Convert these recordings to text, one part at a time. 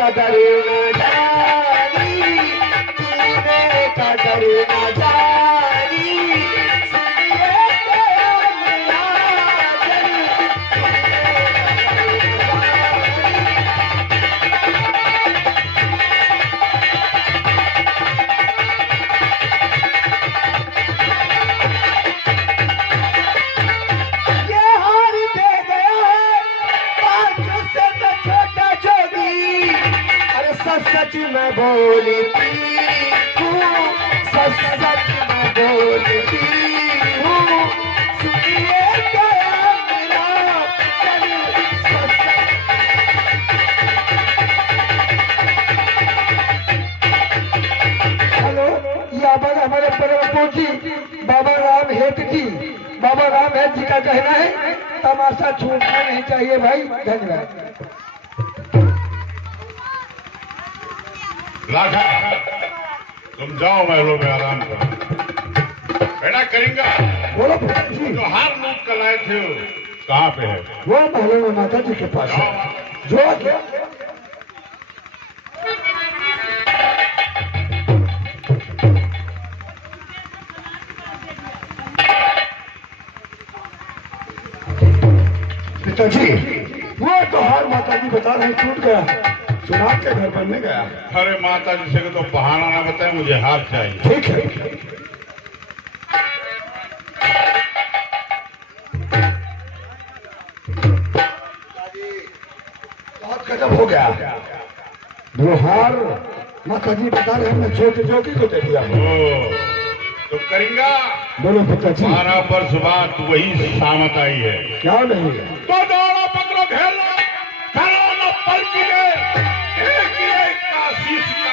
कदर न जानी, तूने कदर न जानी, सुनिए मेरा जन, ये हार दे गया है बाजू से तो छोटा जोगी। अरे सच में बोलती हूँ, सच में बोलती हूँ, सुनिए क्या मेरा जन, हेलो, ये आवाज हमारे परम पूज्य बाबा राम हेत जी, बाबा राम हेत जी का कहना है तमाशा छूटना नहीं चाहिए भाई। धन्यवाद। लाखा, तुम जाओ महलों में आराम करो। बेटा करेंगा बोलो जी, जो हार लूट कर लाए थे कहाँ पे है? वो महलों में माता जी के पास है। जो पिताजी, वो तो हार माता जी बता रहे टूट गया, चुनाव के घर बनने गया। अरे माता जी से तो बहाना ना बताए, मुझे हार चाहिए। ठीक है। बहुत गजब हो गया। वो हार माता जी बता रहे हैं मैं छोटे जोगी को दे दिया। ओ, तो करेंगा बोलो पिताजी। 12 वर्ष बाद वही सामत आई है। क्या नहीं है? तो दौड़ो पकड़ो घेर लो, खड़ो न पल की एक ही एक का शीश का।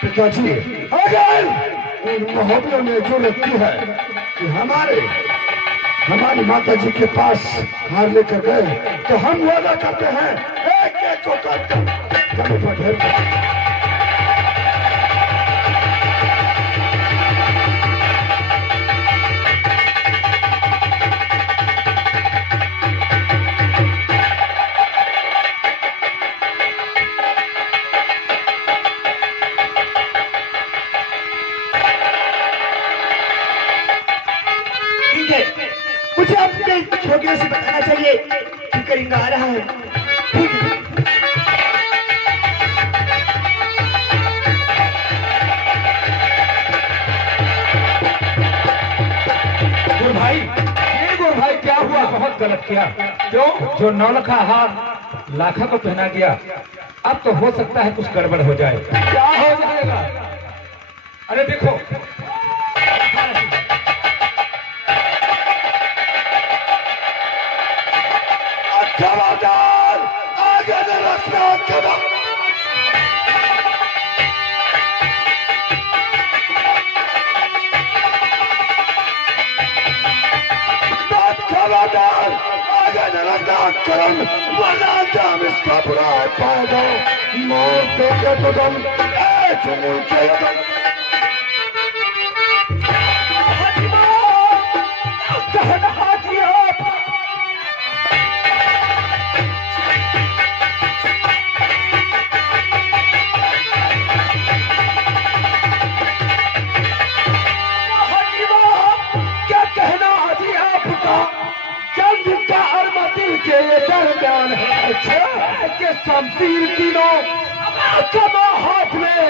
पिताजी, अगर इन महोदयों ने जो रखी है कि हमारी माता जी के पास हार लेकर गए, तो हम वादा करते हैं एक एक को काटकर जमीन पर ढेर कर। मुझे अपने छोटियों से बताना चाहिए कि करेंगा आ रहा है। ठीक है भाई, ये भाई क्या हुआ? बहुत गलत किया। क्यों? जो नौलखा हार लाखा को पहना गया, अब तो हो सकता है कुछ गड़बड़ हो जाए। क्या हो जाएगा? अरे देखो, खबरदार आगे न रखना। खबरदार आगे न रखना करम, वरना जाम इसका बुरा पाएगा। मौत देखे तो दम चुमुल के दम। के ये दरमियान है के शमशीर तीनों कमा हाथ में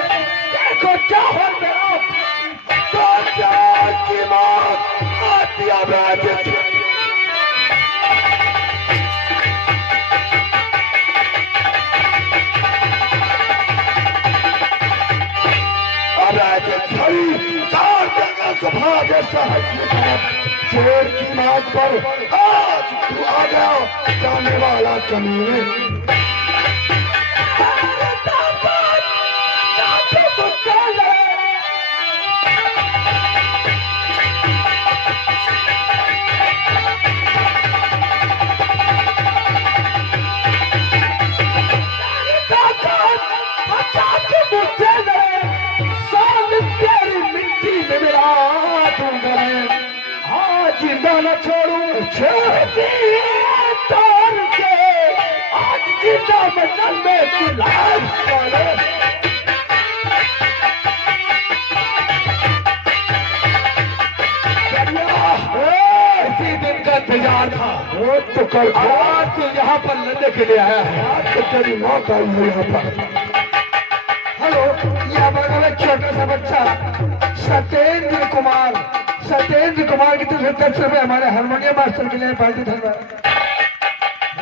देखो चाहर में तो की मौत आती अब छड़ी चार जगह सभा जैसा है शेर की मांग पर आज तू आ गया जाने वाला कमीने। करें, हाँ जिंदा न छोड़ू तोड़ के, आज जिंदा मंडल में खिलाफ करे। इसी दिन का इंतजार था, वो तो कल आज तो यहाँ पर लड़ने के लिए आया है। आज तो तेरी मौत आई है यहाँ पर। हेलो, ये हमारा छोटा सा बच्चा सत्येंद्र कुमार की तरफ से 10 रुपए हमारे हारमोनियम मास्टर के लिए पार्टी धन्यवाद।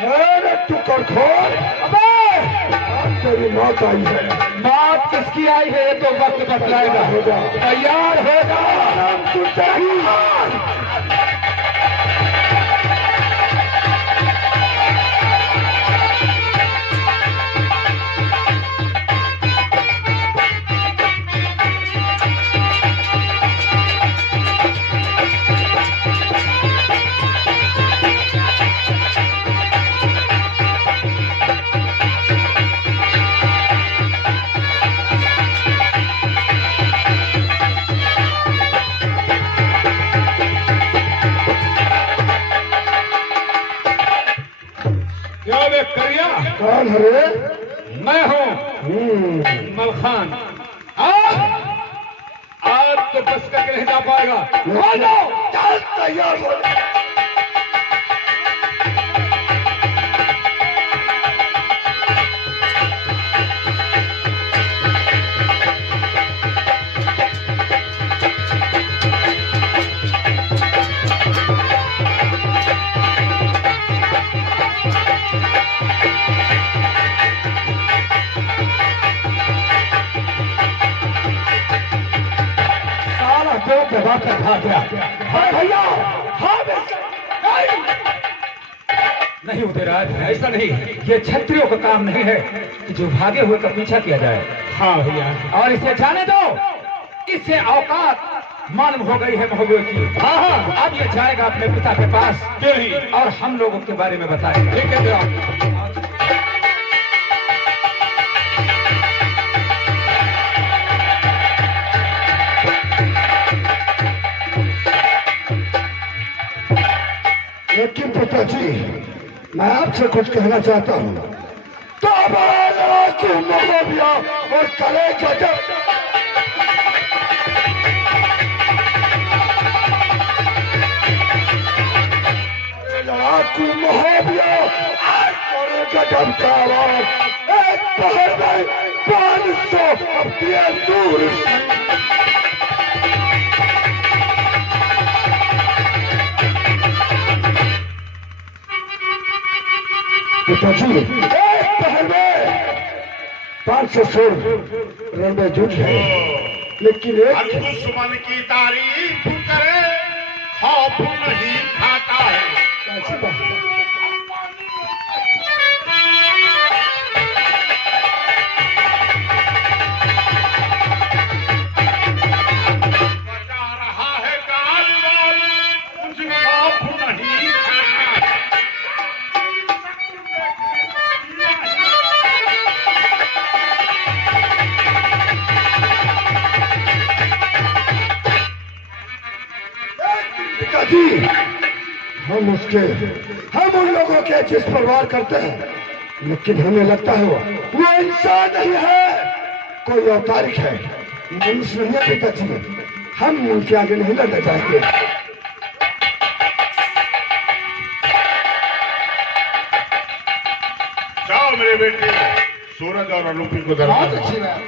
अरे तू कर खोल, आज तेरी मौत आई है। बात किसकी आई है ये तो वक्त बतलाएगा। तैयार होगा तू तैयार। करिया कौन है रे? मैं हूँ मलखान। आज तो बस करके नहीं जा पाएगा। चल तैयार हो। दबा कर भाग गया। हाँ भैया, हाँ नहीं उदयराज, ऐसा नहीं, ये क्षत्रियों का काम नहीं है कि जो भागे हुए का पीछा किया जाए। हाँ भैया, और इसे जाने दो, इससे औकात मालूम हो गई है महोदय की। हाँ, अब ये जाएगा अपने पिता के पास और हम लोगों के बारे में बताएगा। ठीक है, लेकिन पिताजी, मैं आपसे कुछ कहना चाहता हूँ। तो और करे जब लड़ाकू मोहबिया करेगा जब का आवाज, एक पहर में 500 अपने दूर। पिताजी, एक पहर में 500 सूर रेलवे जुट है, लेकिन एक दुश्मन की तारीफ करे खौफ नहीं खाता है। कैसी बात है? बचा रहा है काल कुछ खौफ नहीं खाता। पिताजी, हम उन लोगों के जिस पर वार करते हैं, लेकिन हमें लगता है वो इंसान नहीं है, कोई अवतारिक है, मनुष्य नहीं है। पिताजी, हम उनके आगे नहीं लड़ना चाहते। जाओ मेरे बेटे, सूरज और अनुपी को दरबार। अच्छी बात।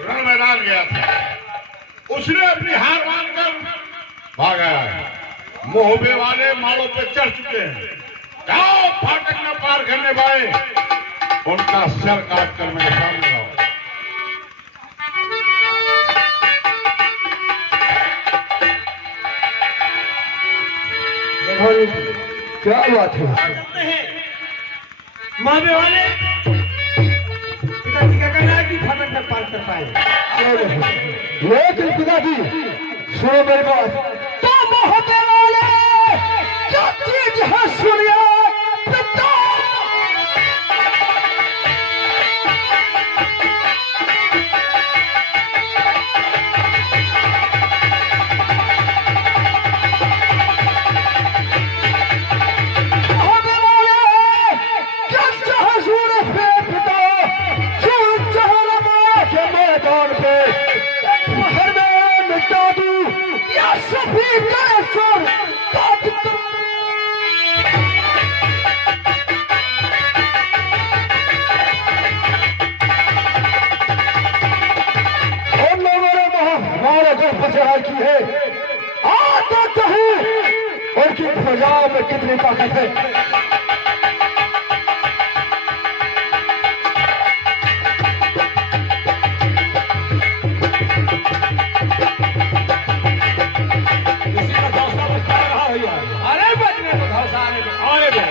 रण मैदान गया था, उसने अपनी हार मानकर भाग आया है। मोहबे वाले मालों पे चढ़ चुके हैं। जाओ, फाटक में पार करने पाए उनका सर काट कर मेरे सामने आओ। क्या बात है? मामे वाले पिताजी का कहना है कि फाटक में पार कर पाए। लेकिन पिताजी, सुनो मेरी बात। तो मोहब्बे वाले क्या चीज है सुनिए पिता। की है आता कहूं और कि फजाओं में कितनी ताकत है। किसी का धौसा बचता रहा है यार। अरे बचने को धौसा आने को आने दो।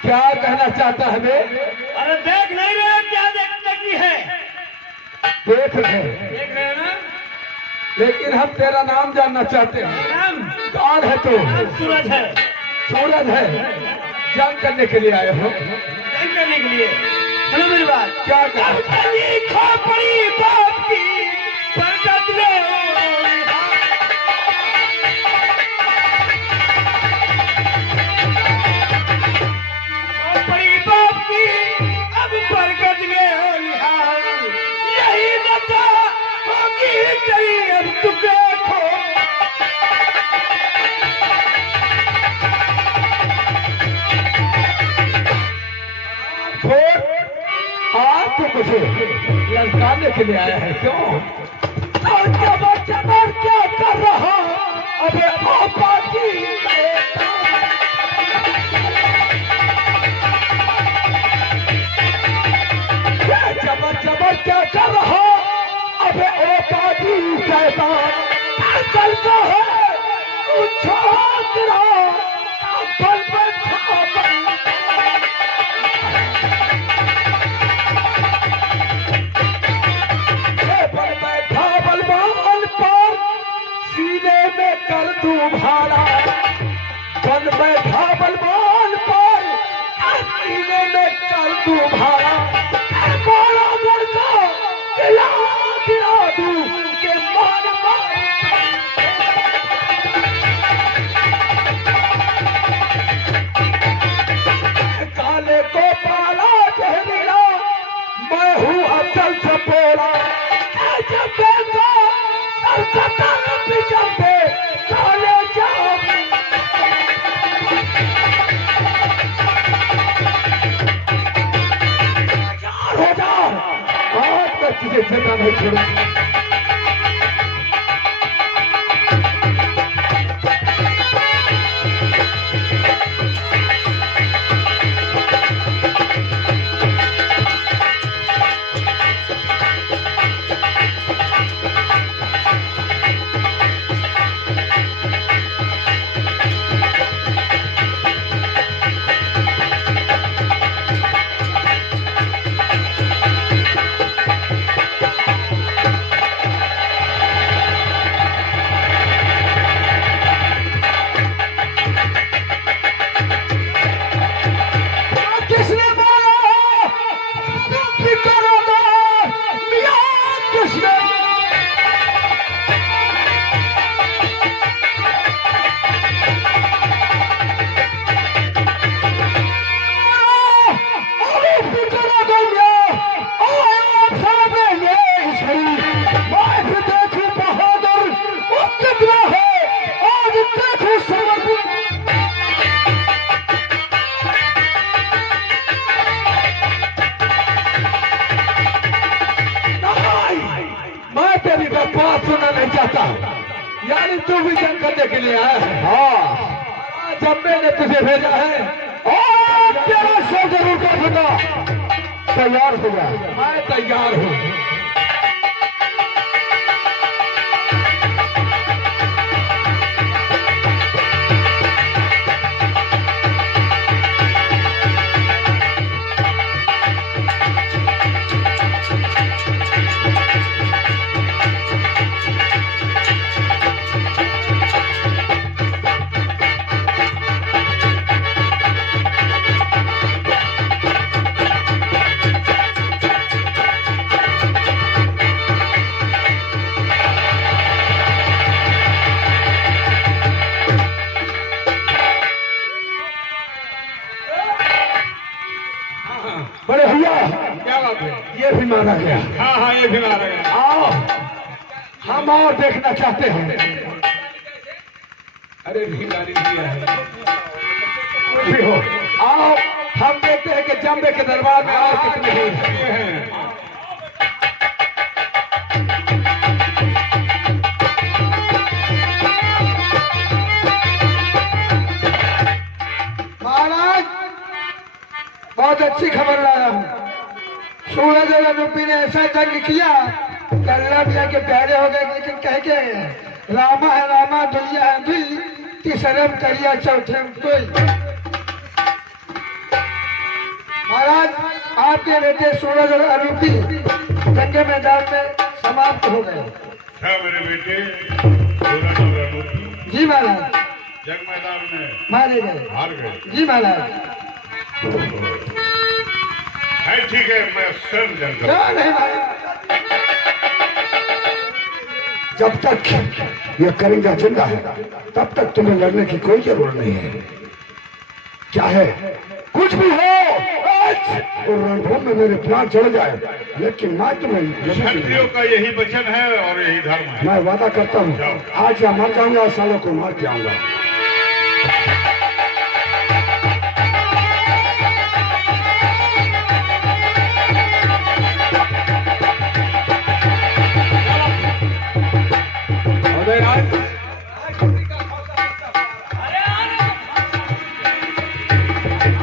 क्या कहना चाहता है बे? अरे देख नहीं रहे क्या देखने की है? देख रहे हैं ना? लेकिन हम तेरा नाम जानना चाहते हैं। नाम कौन है तू? सूरज है। सूरज है। जंग करने के लिए आए हो? जंग करने के लिए। सुनो मेरी बात। क्या कर? खोपड़ी बाप की बरकत ले। अब बरकत में हो यही बता होगी तेरी अब तुझे खो। आज तो मुझे ललकारने के लिए आया है क्यों? और जबर क्या कर रहा? अबे आपा की जबर क्या कर रहा? अबे ओ पाजी शैतान चलता है बल बैठा बलवान पर सीने में कर तू भाड़ा। बल बैठा बलवान पर सीने में कर तू भाड़ा। बोला मुर्गा गिरा दूं के मान काले को पाला कह दिया मैं हूँ अचल चपोला। जब पे काले जाओ हो जाओ आज तक तुझे जगह नहीं छोड़ूंगा। यानी तू भी जंग करने के लिए आया है? हाँ, जब मैंने तुझे भेजा है और तेरा सौ जरूर कर दूंगा। तैयार हो जा। मैं तैयार हूँ। मारा गया। हाँ हाँ, ये भी मारा गया। आओ, हम और देखना चाहते हैं। अरे भिखारी दिया है, कुछ भी हो, आओ हम देखते हैं कि जम्बे के दरबार में और कितने वीर हैं। ये हैं। महाराज, बहुत अच्छी खबर लाया हूँ। सूरज और अनुपी ने ऐसा जंग किया कि अल्लाह मियाँ के प्यारे हो गए, लेकिन कह के रामा है रामा, दुनिया है दुई, तीसरम करिया चौथे कोई। महाराज, आपके बेटे सूरज और अनुपी जंग मैदान में समाप्त हो गए। क्या मेरे बेटे सूरज और अनुपी जी महाराज, जंग मैदान में मारे गए। हार गए? जी महाराज। है ठीक है, मैं स्वयं जंग करूं। क्यों नहीं महाराज? जब तक ये करिंगा जिंदा है तब तक तुम्हें लड़ने की कोई जरूरत नहीं है। क्या है, कुछ भी हो आज और रणभूमि में मेरे प्राण चढ़ जाए, लेकिन मैं तुम्हें क्षत्रियों का यही वचन है और यही धर्म है। मैं वादा करता हूँ, आज या मर जाऊंगा और सालों को मार के आऊंगा।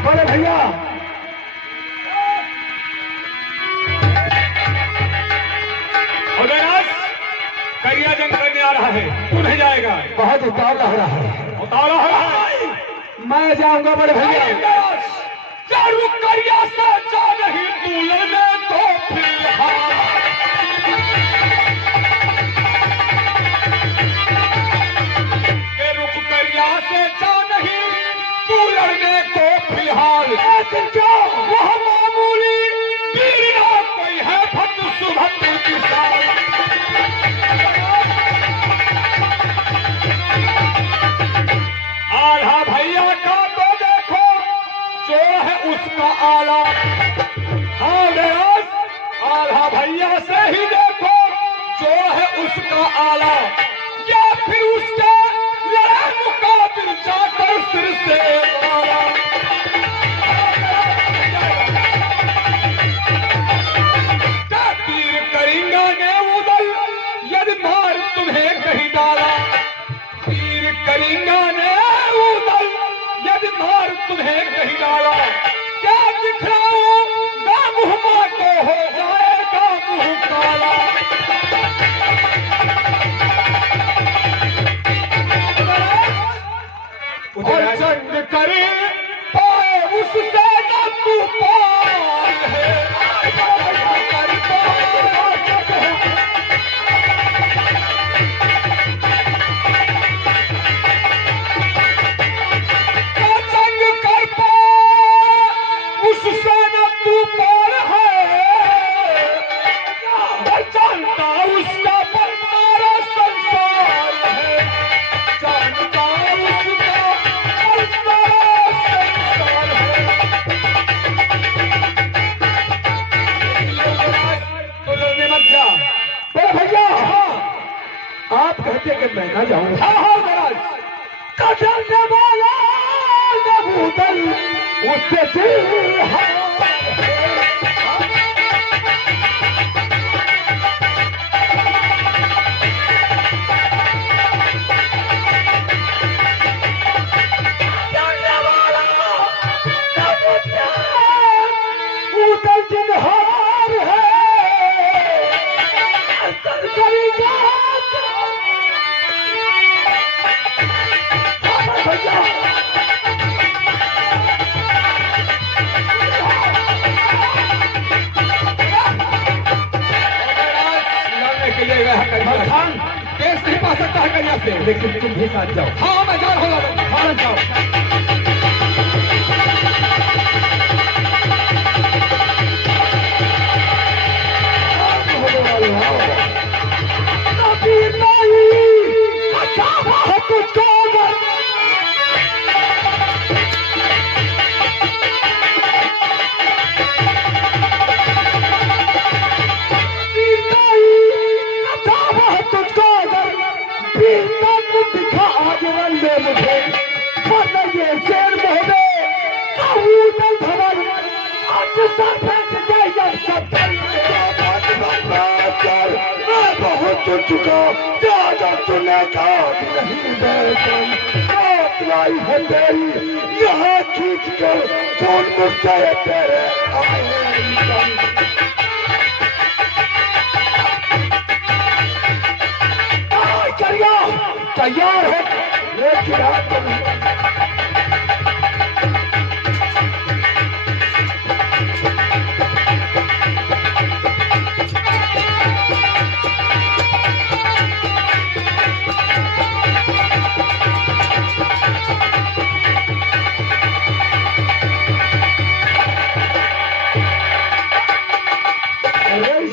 बड़े भैया, उदयराज, करिया जंग करने आ रहा है, तू नहीं जाएगा? बहुत उतावला हो रहा है। उतावला हो रहा है। मैं जाऊंगा बड़े भैया। चारू करिया से जा नहीं तू लड़ने तो फिलहाल। के रुक करिया से जा नहीं तू लड़ने को फिलहाल। लेकिन क्यों? वह मामूली वीर ना कोई है भक्त सुभद्र किसान। आल्हा भैया का तो देखो जो है उसका आला। हाँ व्यास, आल्हा भैया से ही देखो जो है उसका आला, या फिर उसके लड़ाई मुकाबिल जाकर सिर से मारा। क्या तीर करिंगा ने उदल यदि मार तुम्हें कहीं डाला। तीर करिंगा ने उदल यदि मार तुम्हें कहीं डाला। क्या दिखलाओ मुहमा को हो जाएगा मुंह काला। और जंग करे पाए उससे न तू पार है। जंग कर पाए उससे न तू पार है। जानता उसका सारा संसार है। जानता उसका संसार है। तो लड़ने मत जा। बड़े भैया, आप कहते कि मैं ना जाऊं? हाँ हाँ महाराज। कटने वाला नबूदल उससे दिल है। उदल जिन्हार है। करेगा भैया, लड़ने के लिए गया करिया खान, केस नहीं पा सकता है करिया से। लेकिन तुम भी साथ जाओ। हाँ मैं जान होगा। हाँ जाओ। मैं बहुत हो चुका, ज्यादा तूने कहा नहीं बेचैन, बात लाई है तेरी यहाँ खींच कर, कौन मुझसे तेरे आए तैयार है लेकिन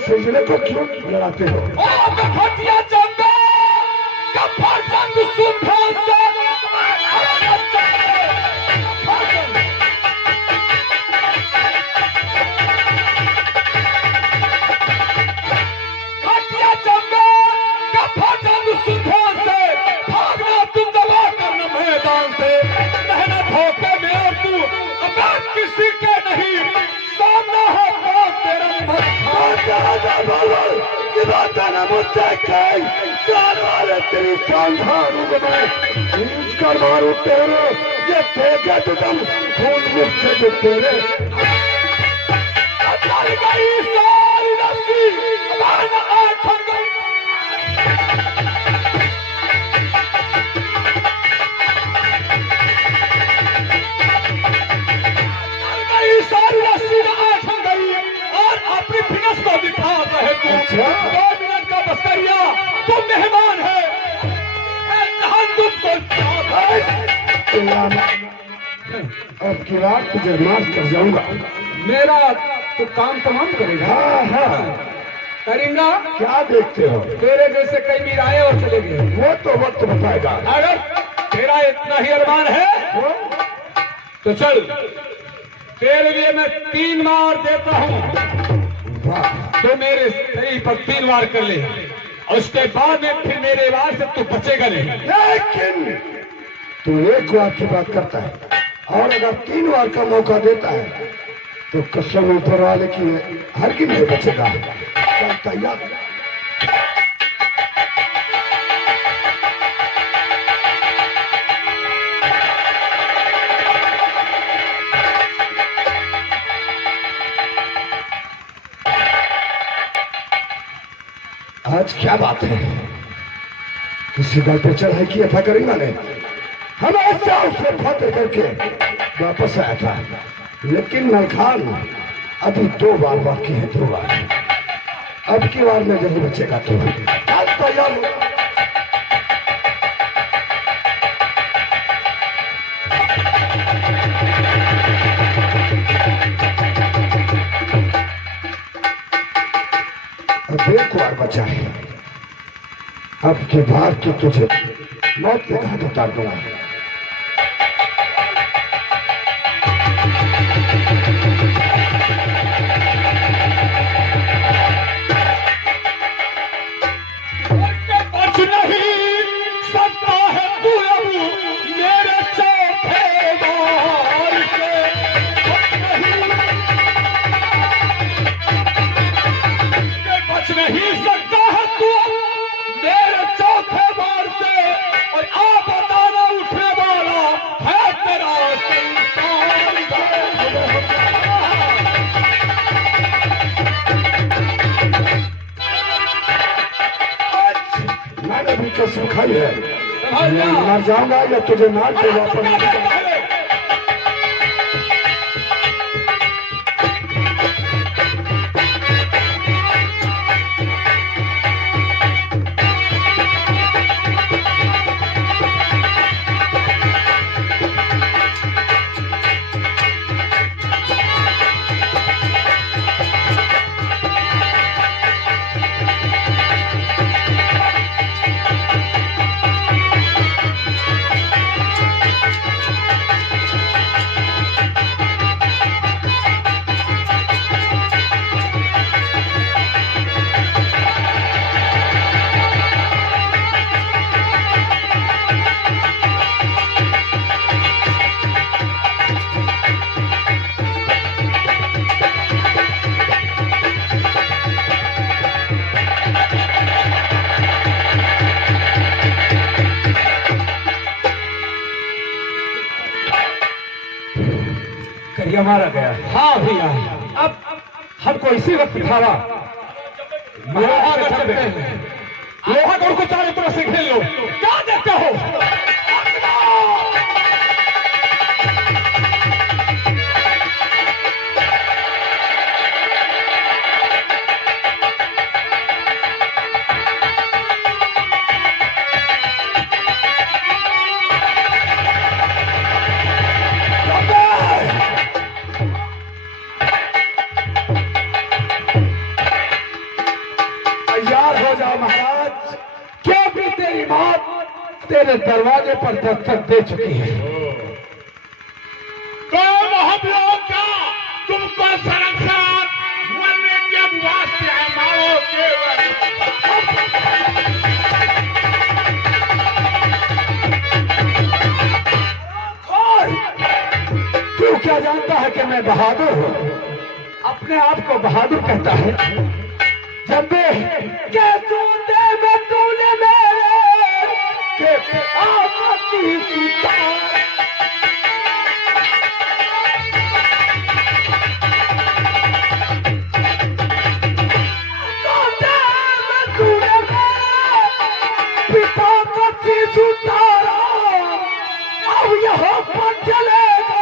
सिलसिले को क्यों लड़ाते हो? किसी के नहीं सामना है तो तेरा ये बात ना मुझसे कही, जान वाले तेरी सांधारू में नीच कर मारू तेरे, ये फेंके तो तुम खून मुझसे जो तेरे गई सारी रस्सी सारी रस्सी में आठ गई और अपनी फिनस को दिखा रहे तू। 2 मिनट का बस करिया, तू मेहमान है, अब की रात तुझे माफ कर जाऊंगा। मेरा तो काम तमाम करेगा। हाँ हाँ, करेंगा। क्या देखते हो? तेरे जैसे कई मीर आए और चले गए। वो तो वक्त बताएगा। अगर तेरा इतना ही अरमान है तो चल, तेरे लिए मैं 3 बार देता हूँ, तो मेरे शरीर पर 3 बार कर ले, और उसके बाद में फिर मेरे वार से तू बचेगा नहीं। लेकिन तू 1 बार की बात करता है, और अगर 3 बार का मौका देता है तो कसम ऊपर वाले की हर की नहीं बचेगा। तैयार? आज क्या बात है? किसी बात पे चढ़ाई की था करेंगा नहीं, हम ऐसा उसे फतेह करके वापस आया था, लेकिन मलखान अभी 2 बार बाकी है, 2 बार। अब की बार में नहीं बचेगा तो तैयार हो। अब 1 बार बचा है, अब की बार तो तुझे मौत के घाट उतार दूंगा। कुछ नहीं सकता है तू अब मेरे चौथे बार से, बच नहीं सकता है तू मेरे चौथे बार से, और आप बताना उठने वाला है तेरा संसार। मैंने भी कसम खाई है, मर जाऊंगा या तुझे मार के वापस। को मारा गया। हाँ भैया, अब हमको इसी वक्त उठावा लोहा कर सकते हैं, लोहा को उनको चारों तरफ से घेर लो। क्या देखते हो? तैयार हो जाओ महाराज, क्योंकि तेरी मौत तेरे दरवाजे पर दस्तक दे चुकी है। तो मोहब्बतों का तुमको संरक्षण मरने के वास्ते है मारो केवल। और तू क्या जानता है कि मैं बहादुर हूँ? अपने आप को बहादुर कहता है जब के तूने में तूने मेरे के आती सुतार। तूने मेरे पिता को चीज उतारा, अब यहाँ पर चलेगा।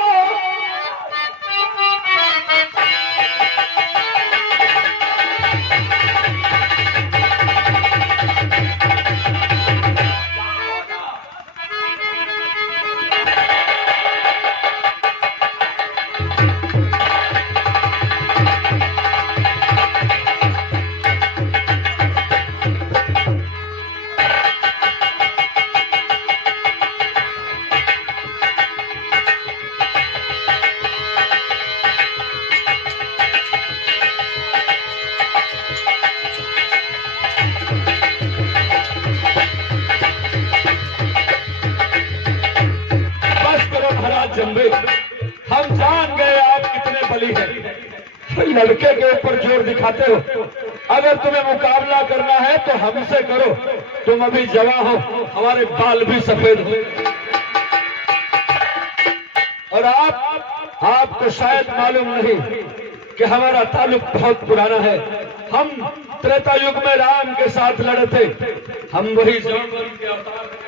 हम जान गए आप कितने बली हैं। लड़के के ऊपर जोर दिखाते हो। अगर तुम्हें मुकाबला करना है तो हमसे करो। तुम अभी जवान हो, हमारे बाल भी सफेद हो। और आपको शायद मालूम नहीं कि हमारा ताल्लुक बहुत पुराना है। हम त्रेता युग में राम के साथ लड़े थे। हम वही जामवंत के अवतार हैं।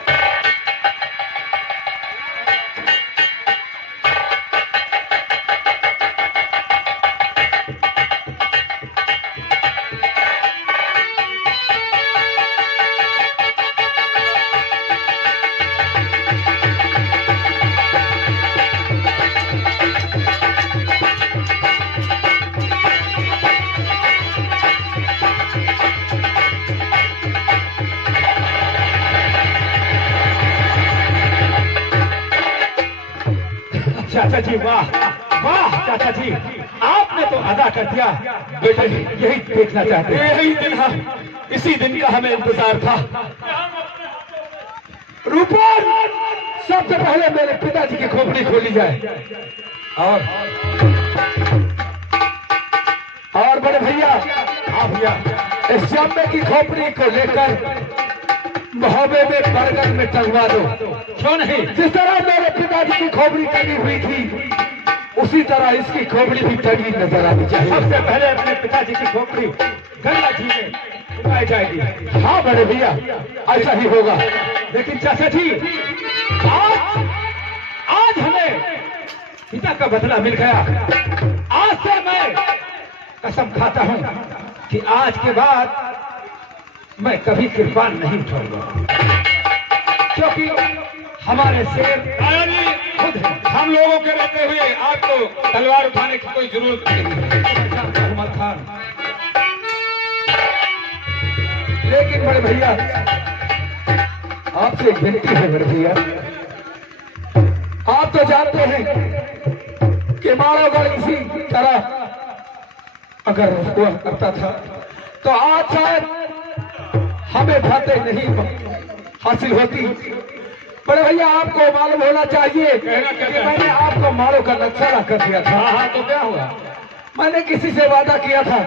चाचा जी वाह वाह, चाचा जी आपने तो अदा कर दिया। बेटे यही देखना चाहते हैं। यही दिन है, इसी दिन का हमें इंतजार था। रूपन, सबसे पहले मेरे पिताजी की खोपड़ी खोली जाए। और बड़े भैया, हाँ भैया, इस जम्मे की खोपड़ी को लेकर महोबे में बरगद में टंगवा दो। क्यों नहीं? जिस तरह मेरे पिताजी की खोपड़ी टंगी हुई थी, उसी तरह इसकी खोपड़ी भी टंगी नजर आनी चाहिए। सबसे पहले अपने पिताजी की खोपड़ी गंगा जी में उगाई जाएगी। हाँ बड़े भैया, ऐसा ही होगा। लेकिन चाचा जी आज हमें पिता का बदला मिल गया। आज से मैं कसम खाता हूं कि आज के बाद मैं कभी कृपान नहीं उठाऊंगा, क्योंकि हमारे शेर खुद है। हम लोगों के रहते हुए आपको तलवार उठाने की कोई जरूरत नहीं है। उमर खान, लेकिन बड़े भैया, आपसे एक विनती है बड़े भैया। आप तो जानते हैं कि मानवगढ़ इसी तरह अगर हुआ करता था तो आज शायद हमें फतेह नहीं हासिल होती। बड़े भैया, आपको मालूम होना चाहिए कि मैंने आपको मारो का नक्शा कर दिया था। हाँ तो क्या हुआ? मैंने किसी से वादा किया था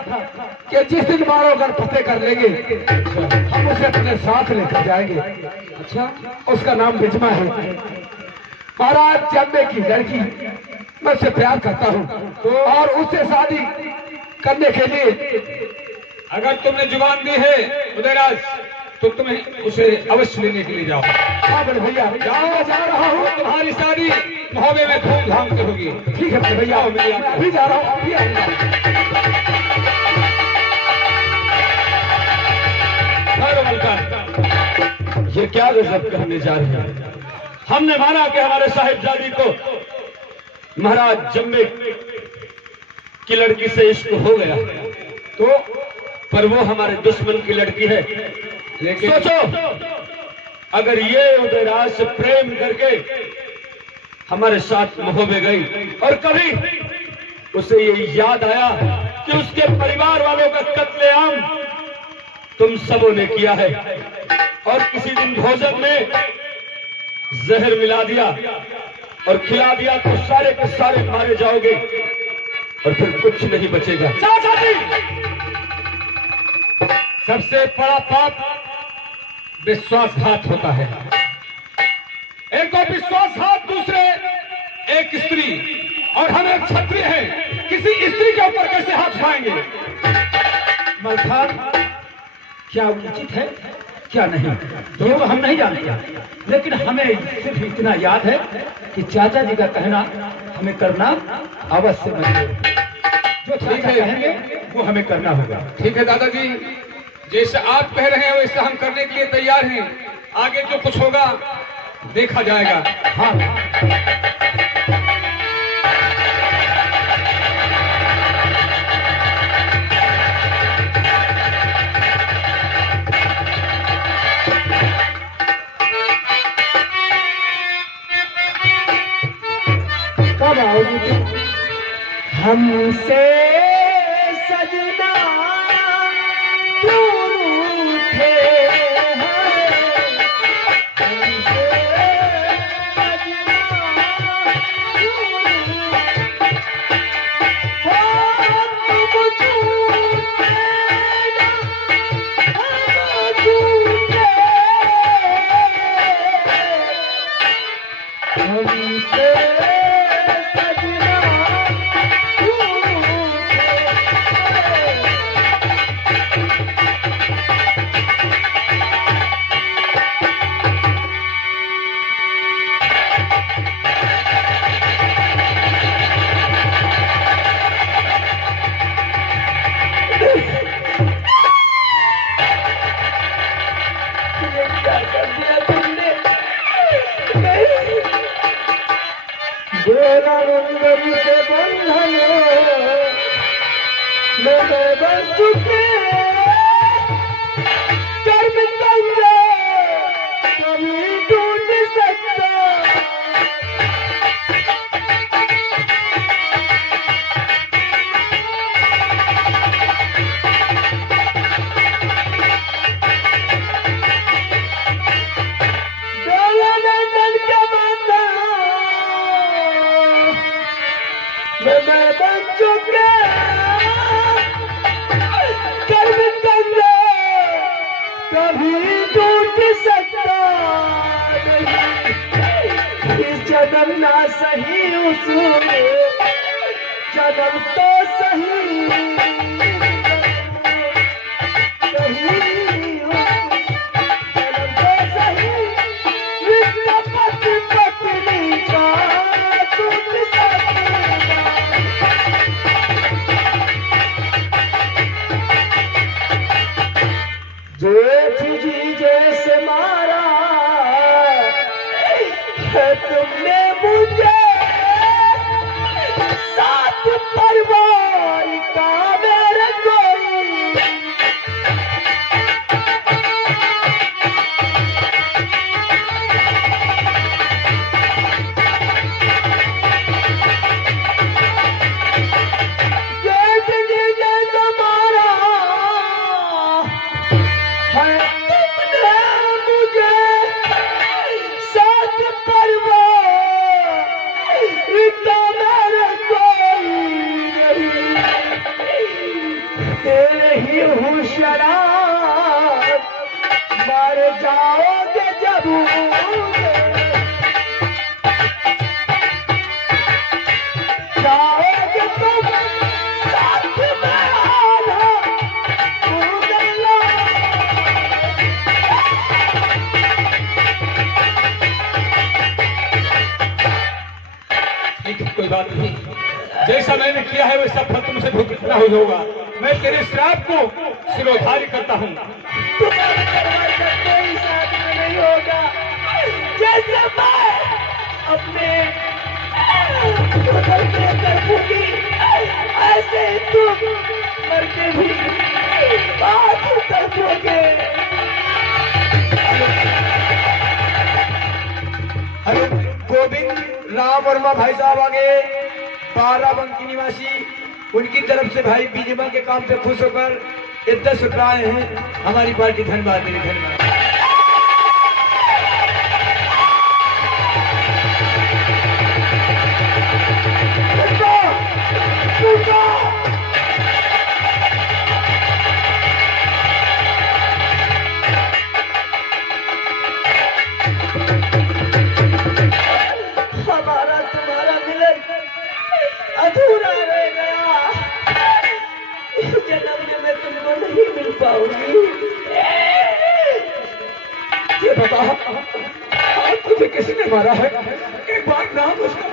कि जिस दिन मारोगढ़ फतेह कर लेंगे हम उसे अपने साथ लेकर जाएंगे। अच्छा, उसका नाम बिजमा है। महाराज जम्मे की लड़की मैं उससे प्यार करता हूँ तो और उससे शादी करने के लिए अगर तुमने जुबान दी है उदयराज तो तुम्हें उसे अवश्य लेने के लिए जाओ। हाँ बड़े भैया जाओ, जा रहा हूँ। तुम्हारी शादी महोबे में धूमधाम से होगी। ठीक है बड़े भैया, मैं अभी जा रहा हूँ, अभी आऊंगा। ये क्या गजब कहने जा रहे हैं। हमने माना कि हमारे साहिबजादी को महाराज जम्मे की लड़की से इश्क हो गया तो, पर वो हमारे दुश्मन की लड़की है। लेकिन सोचो अगर ये उदयराज से प्रेम करके हमारे साथ महोबे गई और कभी उसे ये याद आया कि उसके परिवार वालों का कत्लेआम तुम सबों ने किया है और किसी दिन भोजन में जहर मिला दिया और खिला दिया तो सारे के सारे मारे जाओगे और फिर कुछ नहीं बचेगा। सबसे बड़ा पाप विश्वासघात होता है। एक तो विश्वासघात, दूसरे एक स्त्री, और हम एक क्षत्रिय हैं, किसी स्त्री के ऊपर कैसे हाथ उठाएंगे। मलखान क्या उचित है क्या नहीं ये तो हम नहीं जानते, लेकिन हमें सिर्फ इतना याद है कि चाचा जी का कहना हमें करना अवश्य है। जो ठीक है कहेंगे वो हमें करना होगा। ठीक है दादाजी, जैसे आप कह रहे हैं वैसे हम करने के लिए तैयार हैं। आगे जो कुछ होगा देखा जाएगा। हाँ कब आओगी हमसे सजना क्यों रूठे हैं, हमसे सजना क्यों रूठे, तुम झूठे ना हम झूठे, हमसे के बंधन में बन चुके कर्म कंगे कभी टूट सकता, मैं बन चुके कर्म कंगे कभी टूट सकता नहीं, इस जन्म ना सही उस जन्म तो सही, पत्नी का टूट सकता, जेठ जी जैसे मारा है तुमने मुझे, साथ परिवार का मेरे कोई, जेठ जी जैसे मारा है तुमने मुझे, साथ परिवार का मेरे कोई नहीं, तेरे ही हूँ शराब मर जाओगे जब किया है वैसा फल तुमसे भुगतना ही होगा। मैं तेरे श्राप को सिरोधार्य करता हूँ। तुम्हारे परिवार का कोई साथ में नहीं होगा। जैसे मैं अपने पुत्र के तरफूंगी, ऐसे तुम मर के भी बात तरफोगे। हेलो, गोविंद राम वर्मा भाई साहब आगे, बाराबंकी निवासी, उनकी तरफ से भाई बीजेपी के काम से खुश होकर 10 रुपये आए हैं। हमारी पार्टी धन्यवाद मेरी, धन्यवाद। हमारा तुम्हारा मिलन अधूरा रह गया। इस जन्म में मैं तुमको नहीं मिल पाऊंगी। ये बता, आज तुझे किसने मारा है? एक बात नाम उसका।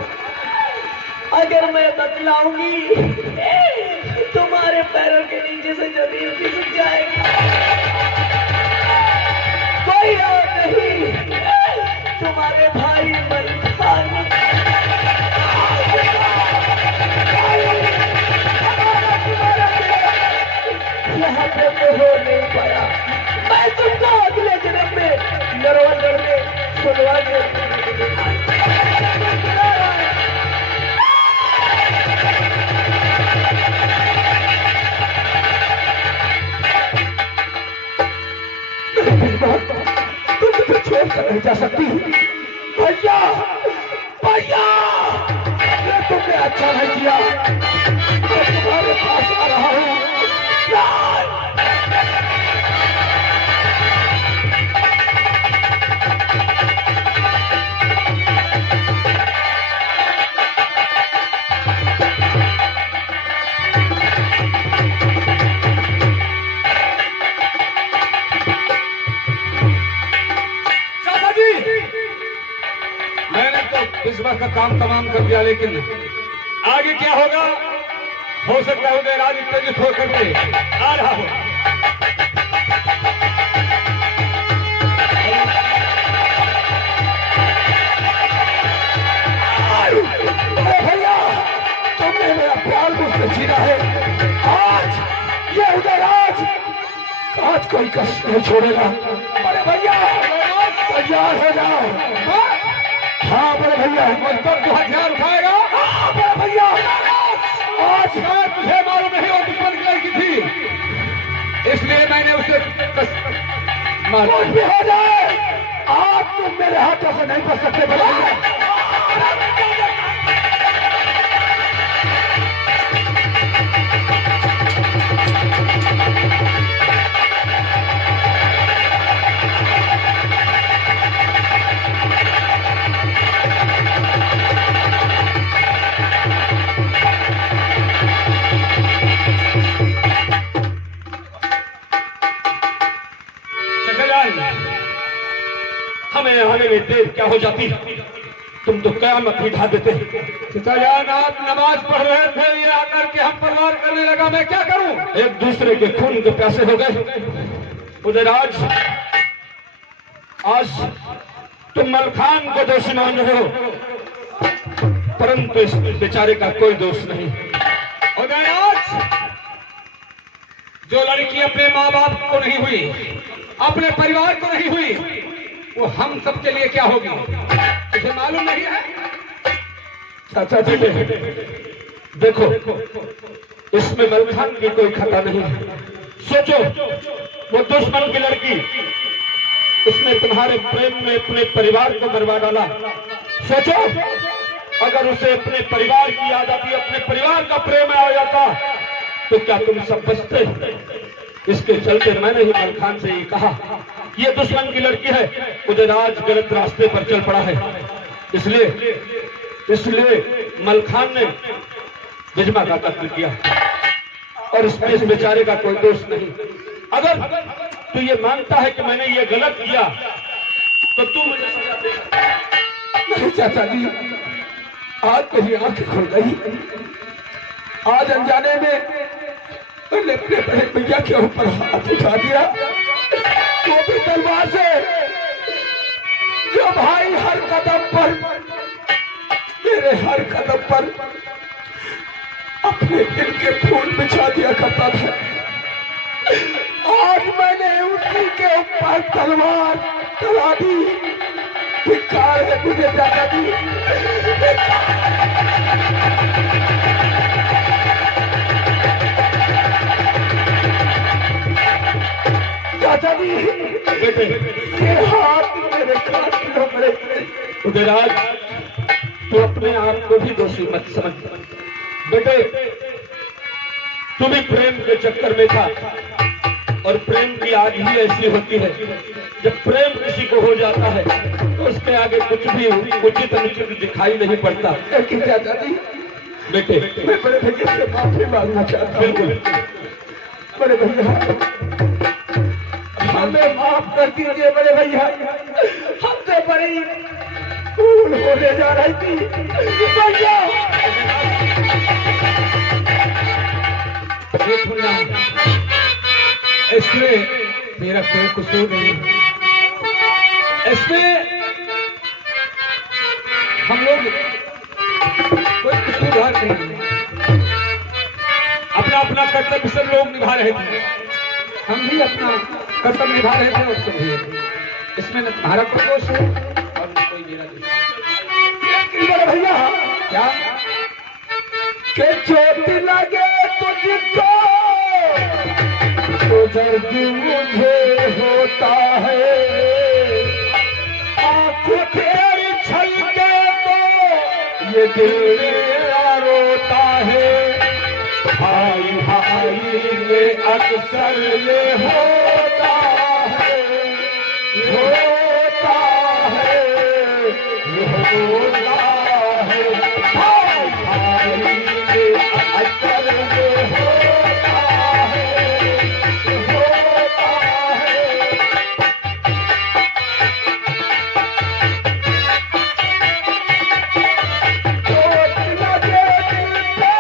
अगर मैं बतलाऊंगी तुम्हारे पैरों के नीचे से जमीन खिसक जाएगी। कोई और नहीं, तुम्हारे भाई मलखान। यहाँ पे तो हो नहीं पाया। मैं तुमको अगले जन्म में नरवंदर में सुनवा के तुम मुझे छोड़ कर नहीं जा सकती। भैया, भैया, ये तुमने अच्छा नहीं किया। मैं तुम्हारे पास आ रहा हूँ। इस बार का काम तमाम कर दिया, लेकिन आगे क्या होगा हो सकता है उदयराज उत्तेजित होकर के आ रहा हो। भैया, तुमने मेरा प्यार मुझसे छीना है। आज ये उदयराज आज कोई कष्ट नहीं छोड़ेगा। अरे भैया, तैयार हो जाओ। हाँ बड़े भैया, तो हथियार उठाएगा। हाँ बड़े भैया, आज मैं तुझे मालूम नहीं वो दुश्मन की लड़की थी, इसलिए मैंने उसे कुछ भी हो जाए, आज तुम मेरे हाथों से नहीं बच सकते बड़े भैया। हमें आने में देर क्या हो जाती, तुम तो कयामत बिठा देते। पिताजान, आप नमाज पढ़ रहे थे, ये आकर के हम परवार करने लगा, मैं क्या करूं? एक दूसरे के खून के प्यासे हो गए। उदयराज, आज तुम मलखान को दोषी मान रहे हो, परंतु इस बेचारे का कोई दोष नहीं। उदयराज, जो लड़की अपने माँ बाप को नहीं हुई, अपने परिवार को नहीं हुई, वो हम सबके लिए क्या होगी तुझे मालूम नहीं है? चाचा जी, देखो, इसमें मलखान की कोई खता नहीं है। सोचो, वो दुश्मन की लड़की, उसने तुम्हारे प्रेम में अपने परिवार को मरवा डाला। सोचो, अगर उसे अपने परिवार की याद आती, अपने परिवार का प्रेम आ जाता, तो क्या तुम सब बचते? इसके चलते मैंने ही मलखान से ये कहा, ये दुश्मन की लड़की है, उदयराज गलत रास्ते पर चल पड़ा है। इसलिए मलखान ने बिजमा का कत्ल किया, और इसमें इस बेचारे का कोई दोष नहीं। अगर तू ये मानता है कि मैंने ये गलत किया, तो तू मुझे सजा दे। नहीं चाचा जी, आज मेरी आंखें खुल गई। आज अनजाने में मैंने अपने बड़े भैया के ऊपर हाथ उठा दिया, वो भी तलवार से। जो भाई हर कदम पर, मेरे हर कदम पर अपने दिल के फूल बिछा दिया करता था, आज मैंने उसी के ऊपर तलवार चला दी। धिक्कार है मुझे चाचा जी। चाचा जी, ये हाथ मेरे काट लो मेरे। उदयराज, तू अपने आप को भी दोषी मत समझ बेटे। तू भी प्रेम के चक्कर में था, और प्रेम की आग ही ऐसी होती है, जब प्रेम किसी को हो जाता है तो उसके आगे कुछ भी उचित अनुचित दिखाई नहीं पड़ता। लेकिन चाचा जी, बेटे मैं बड़े भैया से माफी मांगना चाहता हूँ। बिल्कुल। बड़े भैया, हमें माफ कर दीजिए बड़े भैया, हमसे बड़ी भूल होने जा रही थी भैया। इसमें मेरा कोई कसूर नहीं है, इसमें हम लोग कोई कसूरवार नहीं है। अपना अपना कर्तव्य सब लोग निभा रहे थे, हम भी अपना कर्तव्य निभा रहे थे, और सब भी। इसमें न तुम्हारा कोई दोष है और न कोई मेरा दोष है। बड़े भैया, क्या के चोट लगे तुझको तो दर्द मुझे होता है, आंखें तेरी छलके तो ये दिल मेरा रोता है। हाय हाय ये अक्सर ये होता है, होता है, ये होता है। हाय हाय ये अक्सर ये होता है, ये होता है। चोट लगे दिल पे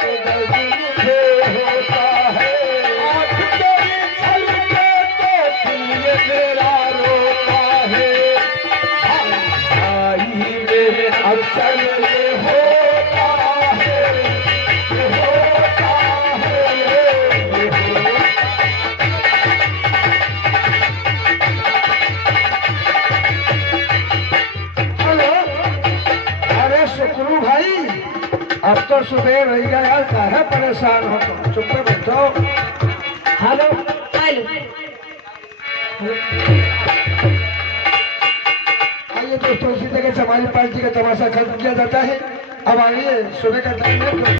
तो दर्द मुझे होता है, आँख तेरी छलके तो दिल ये मेरा रोता है। हाय मेरे अक्सर ये होता है, ये होता है, ये होता है। हेलो, अरे शुक्रू भाई, अब तो सुबह रह गया यार, काहे परेशान हो तुम? चुप पे बैठो। हेलो, हेलो, आइए दोस्तों, इसी जगह से हमारी पार्टी का तमाशा खत्म किया जाता है। अब आइए, सुबह का टाइम है।